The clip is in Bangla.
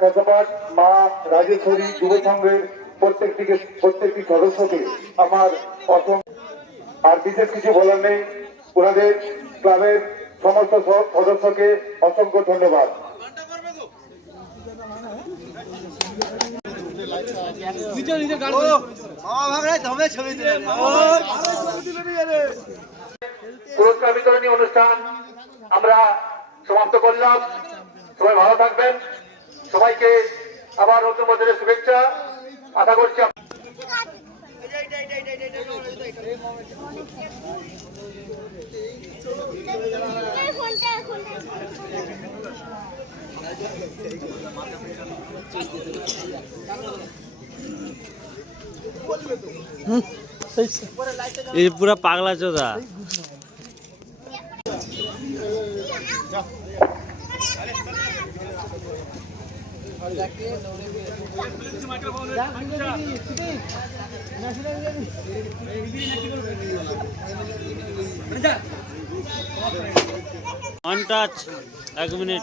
ক্যাসাপাট মা রাজেশ্বরী যুব সংঘের প্রত্যেকটি সদস্যকে আমার আর বিশেষ কিছু বলার নেই। ওনাদের ক্লাবের সমস্ত সদস্যকে অসংখ্য ধন্যবাদ। পুরস্কার বিতরণী অনুষ্ঠান আমরা সমাপ্ত করলাম। সবাই ভালো থাকবেন। সবাইকে আবার নতুন বছরের শুভেচ্ছা আশা করছি। এই পুরা পাগলা চোদা। On touch 1 minute.